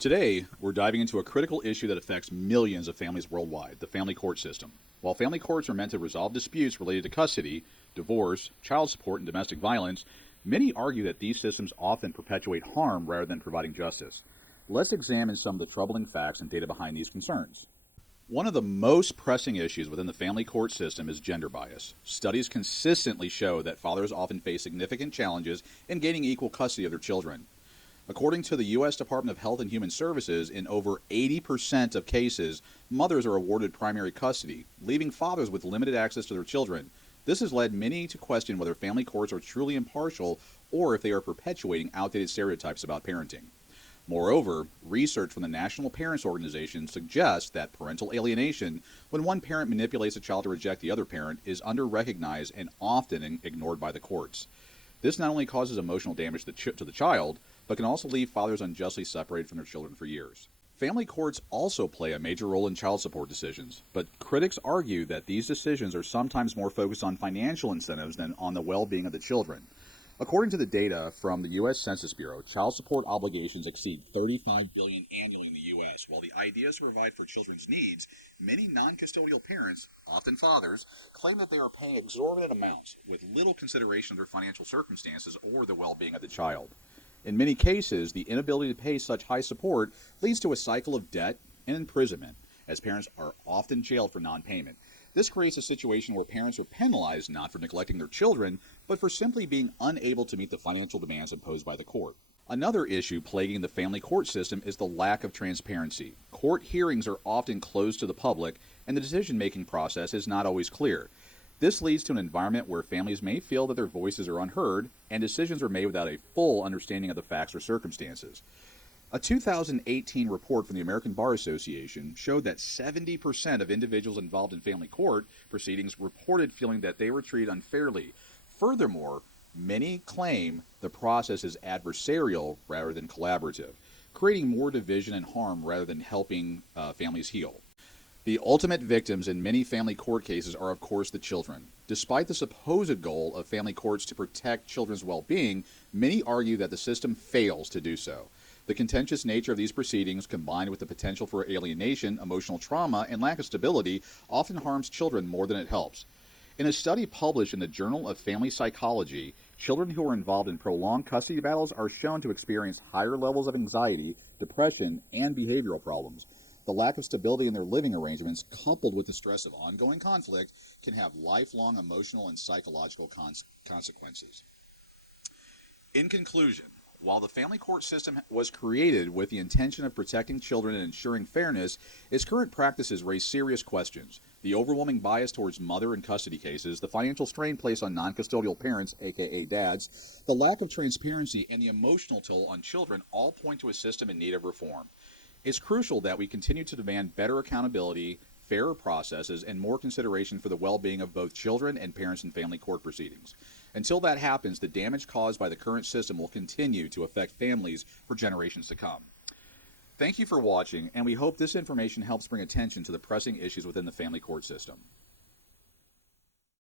Today, we're diving into a critical issue that affects millions of families worldwide, the family court system. While family courts are meant to resolve disputes related to custody, divorce, child support, and domestic violence, many argue that these systems often perpetuate harm rather than providing justice. Let's examine some of the troubling facts and data behind these concerns. One of the most pressing issues within the family court system is gender bias. Studies consistently show that fathers often face significant challenges in gaining equal custody of their children. According to the U.S. Department of Health and Human Services, in over 80% of cases, mothers are awarded primary custody, leaving fathers with limited access to their children. This has led many to question whether family courts are truly impartial or if they are perpetuating outdated stereotypes about parenting. Moreover, research from the National Parents Organization suggests that parental alienation, when one parent manipulates a child to reject the other parent, is under-recognized and often ignored by the courts. This not only causes emotional damage to the child, but can also leave fathers unjustly separated from their children for years. Family courts also play a major role in child support decisions, but critics argue that these decisions are sometimes more focused on financial incentives than on the well-being of the children. According to the data from the U.S. Census Bureau, child support obligations exceed $35 billion annually in the U.S. While the idea is to provide for children's needs, many non-custodial parents, often fathers, claim that they are paying exorbitant amounts with little consideration of their financial circumstances or the well-being of the child. In many cases, the inability to pay such high support leads to a cycle of debt and imprisonment, as parents are often jailed for non-payment. This creates a situation where parents are penalized not for neglecting their children, but for simply being unable to meet the financial demands imposed by the court. Another issue plaguing the family court system is the lack of transparency. Court hearings are often closed to the public, and the decision-making process is not always clear. This leads to an environment where families may feel that their voices are unheard and decisions are made without a full understanding of the facts or circumstances. A 2018 report from the American Bar Association showed that 70% of individuals involved in family court proceedings reported feeling that they were treated unfairly. Furthermore, many claim the process is adversarial rather than collaborative, creating more division and harm rather than helping families heal. The ultimate victims in many family court cases are, of course, the children. Despite the supposed goal of family courts to protect children's well-being, many argue that the system fails to do so. The contentious nature of these proceedings, combined with the potential for alienation, emotional trauma, and lack of stability, often harms children more than it helps. In a study published in the Journal of Family Psychology, children who are involved in prolonged custody battles are shown to experience higher levels of anxiety, depression, and behavioral problems. The lack of stability in their living arrangements, coupled with the stress of ongoing conflict, can have lifelong emotional and psychological consequences. In conclusion, while the family court system was created with the intention of protecting children and ensuring fairness, its current practices raise serious questions. The overwhelming bias towards mother and custody cases, the financial strain placed on non-custodial parents, aka dads, the lack of transparency, and the emotional toll on children all point to a system in need of reform. It's crucial that we continue to demand better accountability, fairer processes, and more consideration for the well-being of both children and parents in family court proceedings. Until that happens, the damage caused by the current system will continue to affect families for generations to come. Thank you for watching, and we hope this information helps bring attention to the pressing issues within the family court system.